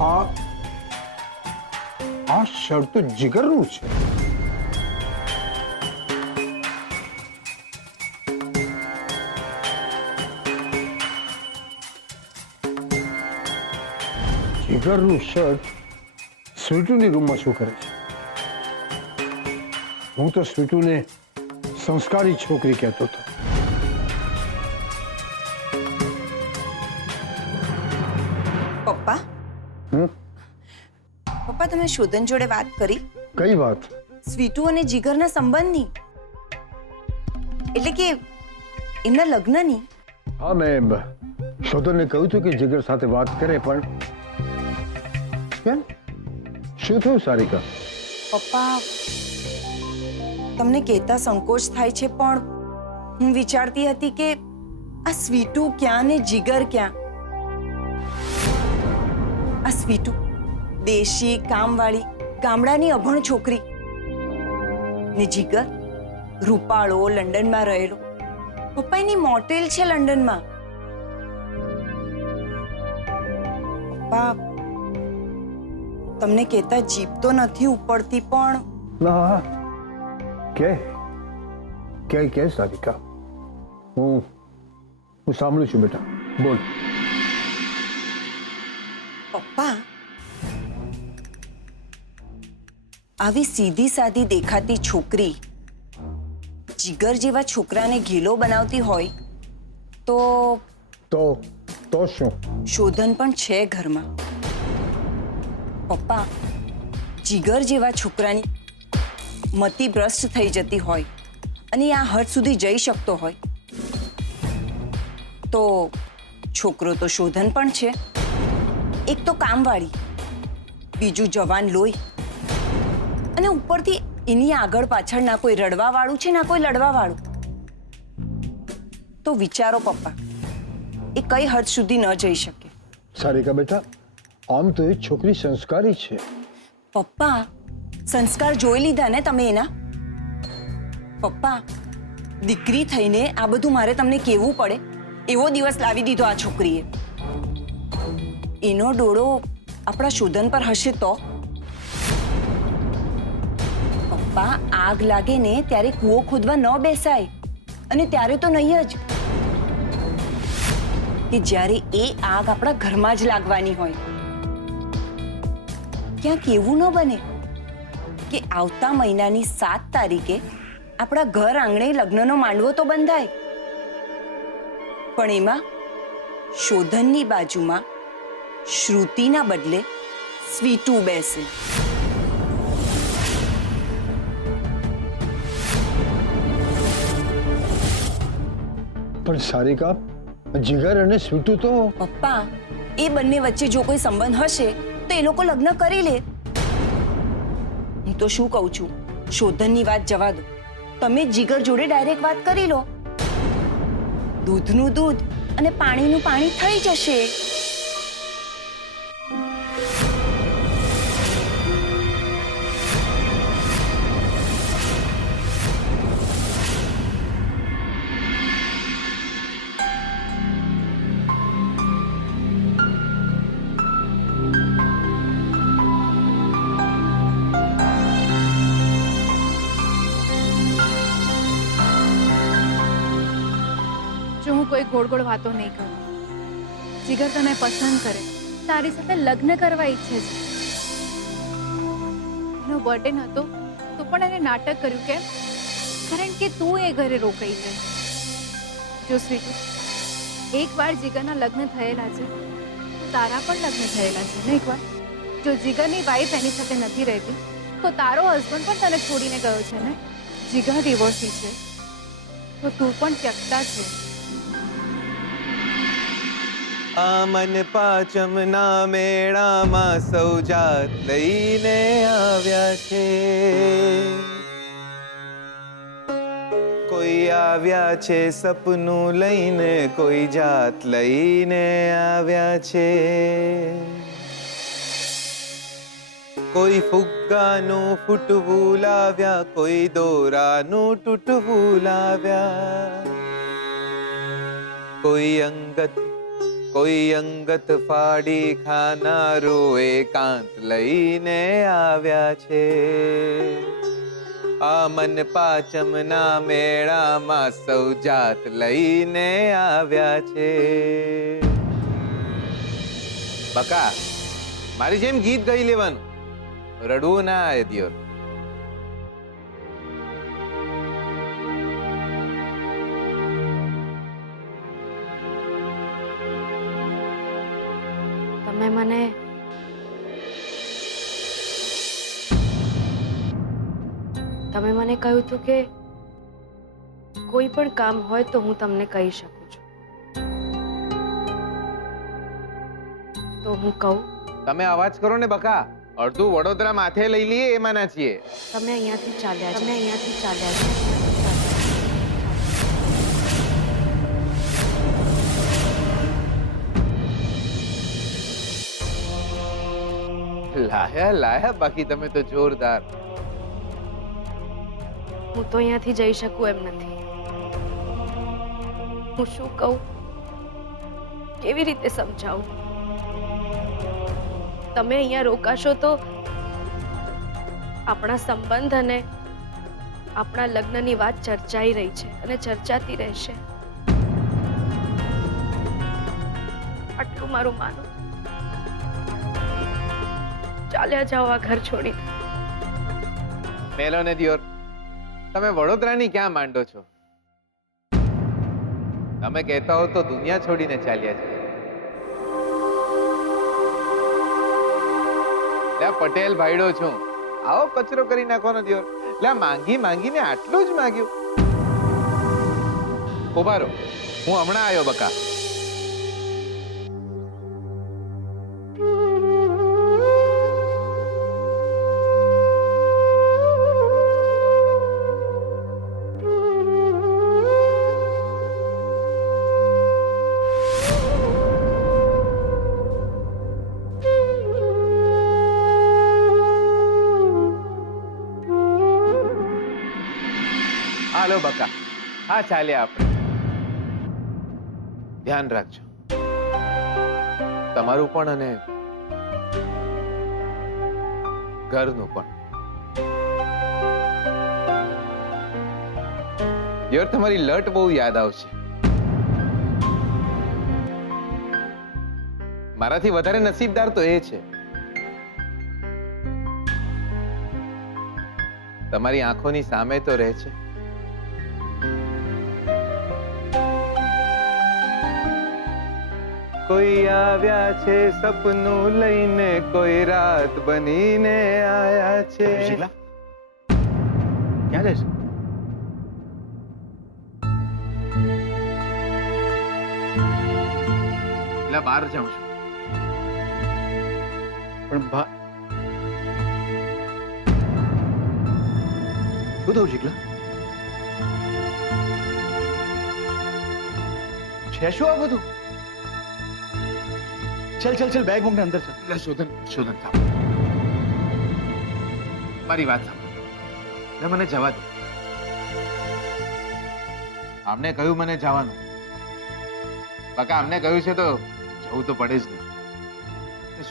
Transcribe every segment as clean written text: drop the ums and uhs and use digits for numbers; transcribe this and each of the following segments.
આ શર્ટ તો જીગરનું છે. જીગરનું શર્ટ સ્વીટુની રૂમમાં શું કરે છે? હું તો સ્વીટુને સંસ્કારી છોકરી કહેતો હતો. પપ્પા પપ્પા તમે શોધન જોડે વાત કરી? કઈ વાત? સ્વીટુ અને જીગરના સંબંધની, એટલે કે એમના લગ્નની. હા, મેં શોધનને કહ્યું હતું કે જીગર સાથે વાત કરે, પણ કેમ? શું થયું સારિકા? પપ્પા તમને કહેતા સંકોચ થાય છે, પણ હું વિચારતી હતી કે આ સ્વીટુ ક્યાં ને જીગર ક્યાં. આ સ્વીટુ દેશી કામવાળી ગામડાની અભણ છોકરી ને જીગર રૂપાળો લંડનમાં રહેલો. પપ્પા એની મોટેલ છે લંડનમાં. પપ્પા તમને કહેતા જીભ તો નથી ઉપડતી, પણ ના, કે સારિકા, હું સાંભળું છું બેટા, બોલ. પપ્પા આવી સીધી સાદી દેખાતી છોકરી જીગર જેવા છોકરાને ઘેલો બનાવતી હોય તો શું? શોધન પણ છે ઘરમાં. પપ્પા જીગર જેવા છોકરાની મતિ ભ્રષ્ટ થઈ જતી હોય અને આ હદ સુધી જઈ શકતો હોય તો છોકરો તો શોધન પણ છે. એક તો કામવાળી, બીજું જવાન લોહી, અને ઉપરથી એની આગળ પાછળ ના કોઈ રડવા વાળું છે ના કોઈ લડવા વાળું. તો વિચારો પપ્પા, એ કઈ હદ સુધી ન જઈ શકે. સારિકા બેટા, આમ તો એ છોકરી સંસ્કારી છે. પપ્પા સંસ્કાર જોઈ લીધા ને તમે એના? પપ્પા દીકરી થઈને આ બધું મારે તમને કહેવું પડે એવો દિવસ લાવી દીધો આ છોકરીએ. એનો ડોળો આપણા શોધન પર હશે તો? પપ્પા આગ લાગે ને ત્યારે કૂવો ખોદવા ન બેસાય, અને ત્યારે તો નહીં જ કે જ્યારે એ આગ આપણા ઘરમાં જ લાગવાની હોય. ક્યાંક એવું ન બને કે આવતા મહિનાની 7 તારીખે આપણા ઘર આંગણે લગ્નનો માંડવો તો બંધાય, પણ એમાં શોધનની બાજુમાં શ્રુતિના બદલે સ્વીટુ બેસે. પણ સારિકા, જીગર અને સ્વીટુ તો... પપ્પા એ બંને વચ્ચે જો કોઈ સંબંધ હશે તો એ લોકો લગ્ન કરી લે. હું તો શું કહું છું, શોધનની વાત જવા દો, તમે જીગર જોડે ડાયરેક્ટ વાત કરી લો. દૂધનું દૂધ અને પાણીનું પાણી થઈ જશે. હું કોઈ ગોળ ગોળ વાતો નહીં કરું. જીગર તને પસંદ કરે, તારી સાથે લગ્ન કરવા ઈચ્છે છે. એનો બર્થડે નહોતો તો પણ એને નાટક કર્યું. કેમ? કારણ કે તું એ ઘરે રોકાઈ જાય. જો સ્વીટુ, એકવાર જીગરના લગ્ન થયેલા છે, તારા પણ લગ્ન થયેલા છે ને એકવાર. જો જીગરની વાઈફ એની સાથે નથી રહેતી તો તારો હસબન્ડ પણ તને છોડીને ગયો છે ને. જીગર ડિવોર્સી છે તો તું પણ ત્યક્તા છે. આમન પાંચમના મેળામાં સૌ જાત લઈને આવ્યા છે. કોઈ આવ્યા છે સપનું લઈને, કોઈ જાત લઈને આવ્યા છે. કોઈ ફુગ્ગાનું ફૂટવું લાવ્યા, કોઈ દોરાનું તૂટવું લાવ્યા. કોઈ અંગત કોઈ અંગત ફાડી ખાનારો એકાંત લઈને આવ્યા છે. આ મન પાંચમના મેળામાં સૌ જાત લઈને આવ્યા છે. બકા, મારી જેમ ગીત ગાઈ લેવાનું, રડવું ના આવે દિયોર. તમે મને કહ્યું હતું કે કોઈ પણ કામ હોય તો હું તમને કહી શકું છું, તો હું કહું? તમે અવાજ કરો ને બકા, અડધું વડોદરા માથે લઈ લઈએ એમાંના છીએ. તમે અહીંયાથી ચાલ્યા છો. લાયા લાયા, બાકી તમે તો જોરદાર. હું તો અહીંયાથી જઈ શકું એમ નથી. હું શું કહું, કેવી રીતે સમજાવું? તમે અહીંયા રોકાશો તો આપણા સંબંધ અને આપણા લગ્નની વાત ચર્ચાઈ રહી છે અને ચર્ચાતી રહેશે. આટલું મારું માનો. ચાલ્યા જાઓ આ ઘર છોડી. મેલો ને દિયોર, તમે વડોદરાની ક્યાં માંડો છો? તમે કહેતા હો તો દુનિયા છોડીને ચાલ્યા છે. લે પટેલ ભાઈડો છું, આવો કચરો કરી નાખવાનો દિયોર. લે માંગી માંગીને આટલું જ માંગ્યું. ઉભા રહો, હું હમણાં આવ્યો બકા. હાલો બકા, હા ચાલ્યા આપણે. ધ્યાન રાખજો તમારું પણ અને ઘરનું પણ. યાર તમારી લટ બહુ યાદ આવશે. મારાથી વધારે નસીબદાર તો એ છે. તમારી આંખોની સામે તો રહે છે. કોઈ આવ્યા છે સપનું લઈને, કોઈ રાત બનીને આયા છે. શીલા, ક્યાં જઈશ? એટલે બહાર જાઉં છું. પણ શું થયું શીલા? છે શું આ બધું? ચલ ચલ ચલ, બેગ મૂકને અંદર ચલ. શોધન થાપ. મારી વાત સાંભળો, મને જવા દો. આમને કહ્યું મને જવાનું. બકા આમને કહ્યું છે તો જવું તો પડે જ નહીં.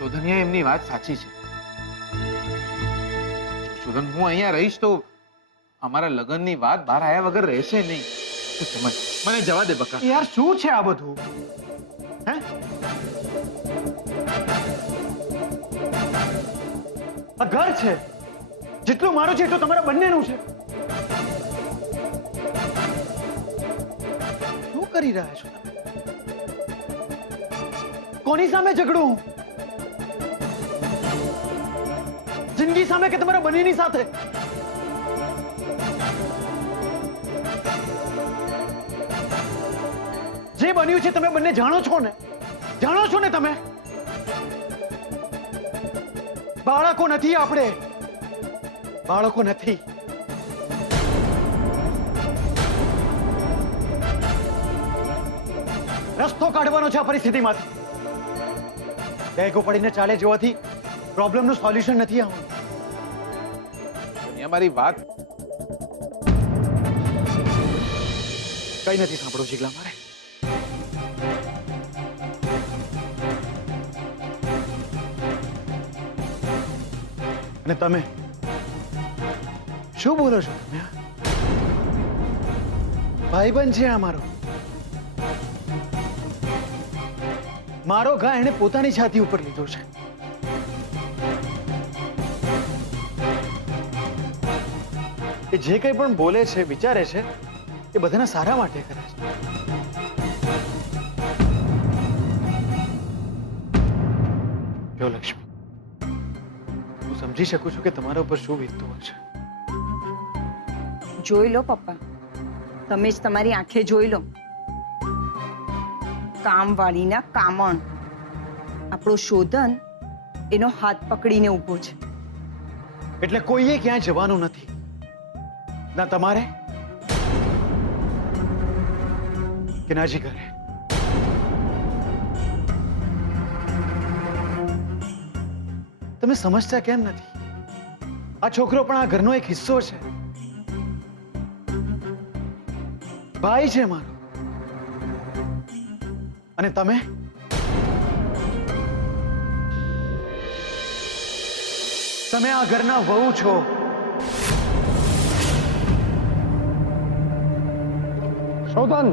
શોધનિયા એમની વાત સાચી છે. શોધન, હું અહીંયા રહીશ તો અમારા લગ્નની વાત બહાર આવ્યા વગર રહેશે નહીં. તો સમજ, મને જવા દે બકા. યાર શું છે આ બધું? હે, આ ઘર છે, જેટલું મારું છે એટલું તમારા બંનેનું છે. શું કરી રહ્યા છો તમે? કોની સામે ઝઘડું? જિંદગી સામે કે તમારા બંનેની સાથે? જે બન્યું છે તમે બંને જાણો છો ને? જાણો છો ને તમે? બાળકો નથી આપણે, બાળકો નથી. રસ્તો કાઢવાનો છે આ પરિસ્થિતિમાંથી. બેગો પડીને ચાલે જવાથી પ્રોબ્લેમનું સોલ્યુશન નથી આવવાનું. મારી વાત કઈ નથી સાંભળવું શીખલા મારે. ને તમે શું બોલો છો તમે? ભાઈબંધ છે આ મારો. મારો ઘા એને પોતાની છાતી ઉપર લીધો છે. એ જે કંઈ પણ બોલે છે, વિચારે છે, એ બધાના સારા માટે કરે છે. જો લક્ષ્મી, હું સમજી શકું છું કે તમારા ઉપર શું વીતતું હશે. જોઈ લો પપ્પા, તમે જ તમારી આંખે જોઈ લો. કામવાળીના કામણ આપણો શોધન એનો હાથ પકડીને ઊભો છે. એટલે કોઈએ ક્યાંય જવાનું નથી, ના તમારે કે નાજી કરે. તમે સમજતા કેમ નથી? આ છોકરો પણ આ ઘરનો એક હિસ્સો છે, ભાઈ છે મારો. અને તમે આ ઘરના વહુ છો. શોધન,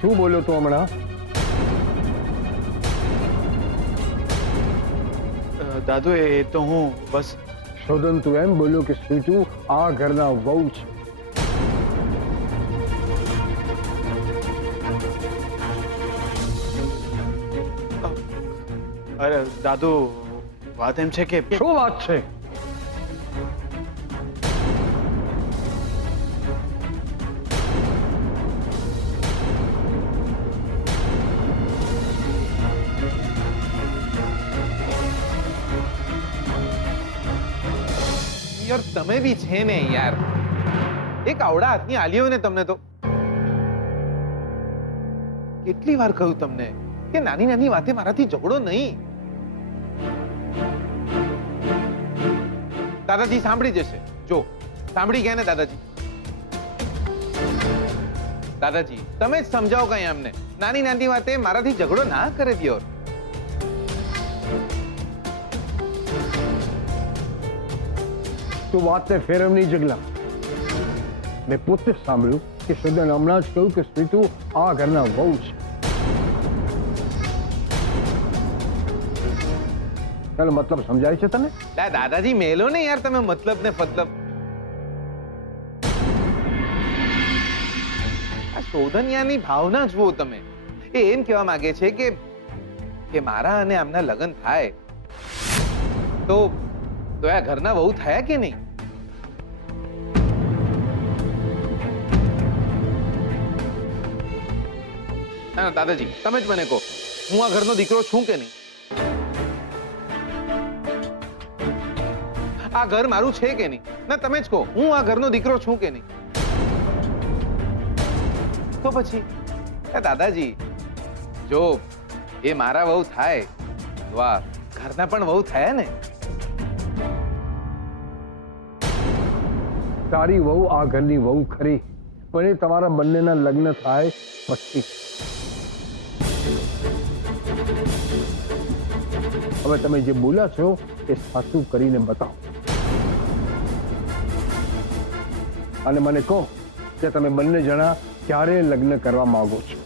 શું બોલ્યો તું હમણાં? દાદુ, એ તો હું બસ. શોધન, તું એમ બોલ્યો કે સ્વીટુ આ ઘરના વહુ છે? અરે દાદુ, વાત એમ છે કે શું વાત છે? યાર તમે બી છે ને યાર, એક આવડા હાથની આલીઓ ને તમને તો. કેટલી વાર કહ્યું તમને કે નાની નાની વાતે મારાથી ઝઘડો નહીં. દાદાજી સાંભળી જશે. જો સાંભળી ગયા ને દાદાજી? દાદાજી તમે જ સમજાવો કઈ અમને. નાની નાની વાતે મારાથી ઝઘડો ના કરે દિયોર. તું વાતને ફેરવ નહીં જગલા. મેં પોતે સાંભળ્યું કે શોધન હમણાં જ કહ્યું કે સ્વીટુ આ ઘરના વહુ છે. તારો મતલબ સમજાય છે તને? દાદાજી મેલો ને યાર તમે મતલબ ને ફતલબ. આ શોધનિયાની ભાવના જુઓ તમે. એ એમ કહેવા માંગે છે કે મારા અને આમના લગ્ન થાય તો આ ઘરના વહુ થયા કે નહીં? ના દાદાજી તમે જ મને કહો, હું આ ઘરનો દીકરો છું કે નહીં? આ ઘર મારું છે કે નહીં? ના તમે જ કહો, હું આ ઘરનો દીકરો છું કે નહીં? તો પછી દાદાજી જો એ મારા વહુ થાય તો આ ઘરના પણ વહુ થયા ને. તારી વહુ આ ઘરની વહુ ખરી, પણ એ તમારા બંનેના લગ્ન થાય પછી. હવે તમે જે બોલ્યા છો એ સાચું કરીને બતાવો અને મને કહો કે તમે બંને જણા ક્યારે લગ્ન કરવા માંગો છો.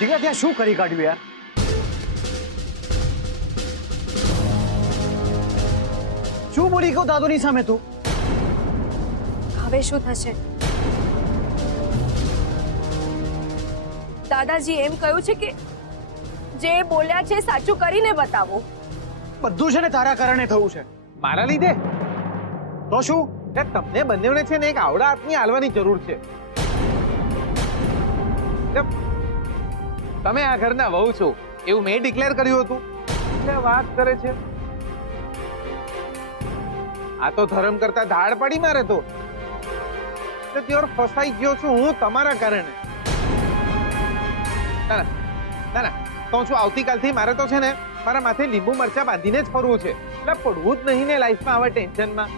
દીકરા ત્યાં શું કરી કાઢ્યું યાર? શું બોલી ગયો દાદુની સામે તું? હવે શું થશે? દાદાજી એમ કહ્યું છે કે જે બોલ્યા છે સાચું કરીને બતાવો. બધું છે ને તારા કારણે થયું છે. મારા લીધે? તો શું? તમને બંનેને છે ને એક આવડા હાથની હાલવાની જરૂર છે. તમે આ ઘરના વહુ છો એવું મેં ડિક્લેર કર્યું હતું. એટલે વાત કરે છે. આ તો ધર્મ કરતા ધાડ પડી મારે તો. ફસાઈ ગયો છું હું તમારા કારણે. ના ના ના કહું છું આવતીકાલથી મારે તો છે ને મારા માથે લીંબુ મરચા બાંધીને જ ફરવું છે. એટલે પડવું જ નહીં ને લાઈફમાં આવા ટેન્શનમાં.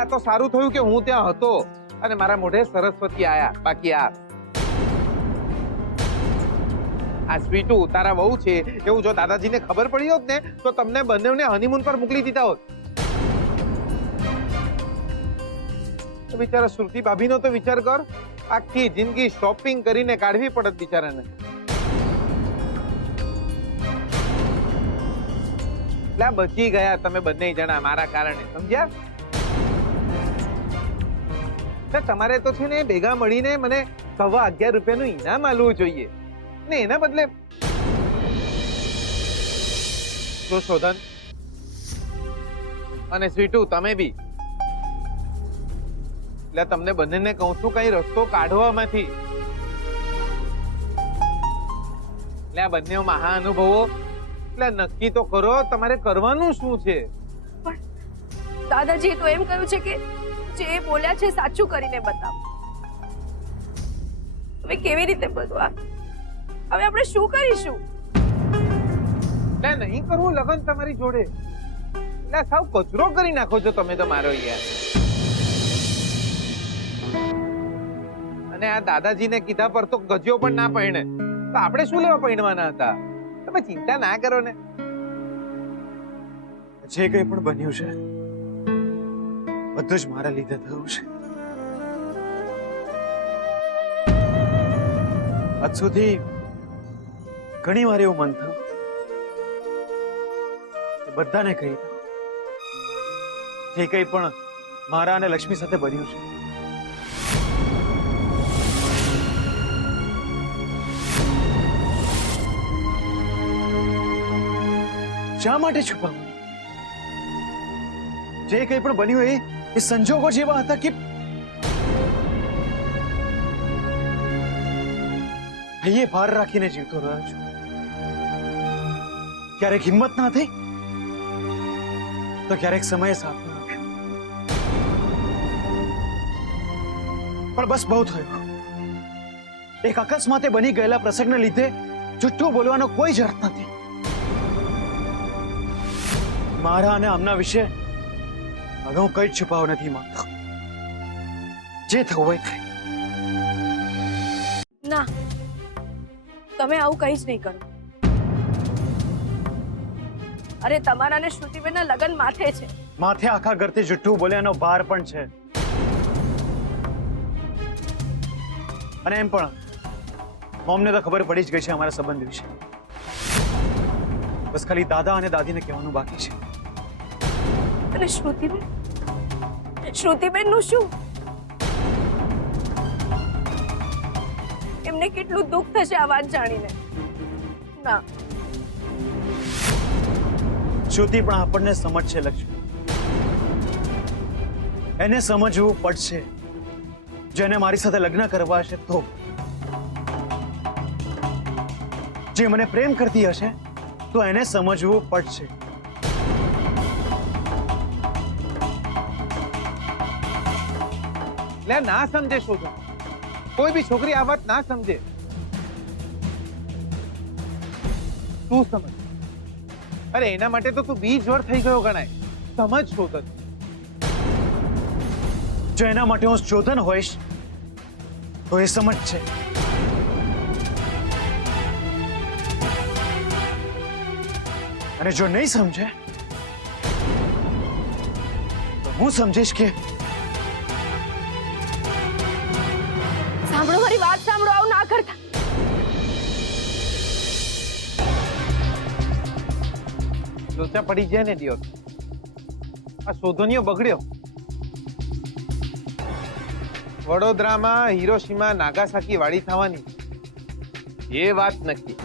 આ તો સારું થયું કે હું ત્યાં હતો અને મારા મોઢે સરસ્વતી આયા. બાકી આ સ્વીટુ તારા વહુ છે એવું જો દાદાજીને ખબર પડી હોત ને તો તમને બંનેને હનીમૂન પર મોકલી દીધા હોત. તો બિચારા સુરતી ભાભીનો તો વિચાર કર. આખી જિંદગી શોપિંગ કરીને કાઢવી પડત બિચારાને. એટલે બચી ગયા તમે બંને જણા મારા કારણે, સમજ્યા? તમારે તો છે ને ભેગા મળીને મને 11.5 રૂપિયાનું ઇનામ આલવું જોઈએ ને એના બદલે જો શોધન અને સ્વીટુ તમે બી, એટલે તમને બંનેને કહું છું કઈ રસ્તો કાઢવામાંથી. એટલે આ બંને મહાઅનુભવો, એટલે નક્કી તો કરો તમારે કરવાનું શું છે. દાદાજી તો એમ કહ્યું છે કે જે બોલ્યા છે સાચું કરીને બતાવો. હવે કેવી રીતે બધું આ? હવે આપણે શું કરીશું? એટલે નહીં કરવું લગન તમારી જોડે. એટલે સાવ કચરો કરી નાખો છો તમે તો મારો યાર. અને આ દાદાજીને કીધા પર તો ગજ્યો પણ ના પહેણે તો આપણે શું લેવા પહેણવાના હતા? તમે ચિંતા ના કરો ને. જે કંઈ પણ બન્યું છે બધું જ મારા લીધે થયું છે. આજ સુધી ઘણી વાર એવું મન થયું કે બધાને કહી દઉં જે કંઈ પણ મારા અને લક્ષ્મી સાથે બન્યું છે. શા માટે છુપાવું? જે કંઈ પણ બન્યું એ સંજોગો જેવા હતા કે હૈયે ભાર રાખીને જીવતો રહ્યો છું. ક્યારેક હિંમત ના થઈ તો ક્યારેક સમયે સાથ ના આપ્યો. પણ બસ બહુ થયું. એક અકસ્માતે બની ગયેલા પ્રસંગને લીધે જુઠ્ઠું બોલવાનો કોઈ જ અર્થ નથી. મારા અને આમના વિશે હવે હું કઈ જ છુપાવ નથી માંગતો. જે થવું હોય થાય. ના, તમે આવું કંઈ જ નહીં કરો. અરે તમારા અને શ્રુતિબેનના લગ્ન માથે છે. માથે આખા ઘરથી જુઠ્ઠું બોલ્યાનો ભાર પણ છે. અને એમ પણ મોમને તો ખબર પડી જ ગઈ છે અમારા સંબંધ વિશે. બસ ખાલી દાદા અને દાદીને કહેવાનું બાકી છે. અને શ્રુતિબેન નું શું? એમને કેટલું દુઃખ થશે આ વાત જાણીને. ના, શ્રુતિ પણ આપણને સમજશે લક્ષ્મી. એને સમજવું પડશે. જેને મારી સાથે લગ્ન કરવા હશે તો, જે મને પ્રેમ કરતી હશે તો એને સમજવું પડશે. એટલે ના સમજે શોધન. કોઈ બી છોકરી આ વાત ના સમજે. તું સમજ. અરે એના માટે તો તું બીજ વર થઈ ગયો ગણાય. સમજ શોધન. જો એના માટે હું શોધન હોઈશ તો એ સમજ છે. અને જો નહીં સમજે તો હું સમજીશ કે સાંભળો, મારી વાત સાંભળો. આવું ના કરતા. લોચા પડી જાય ને ડિયોર. આ શોધનીયો બગડ્યો. વડોદરામાં હિરોશીમા નાગાસાકી વાળી થવાની એ વાત નક્કી.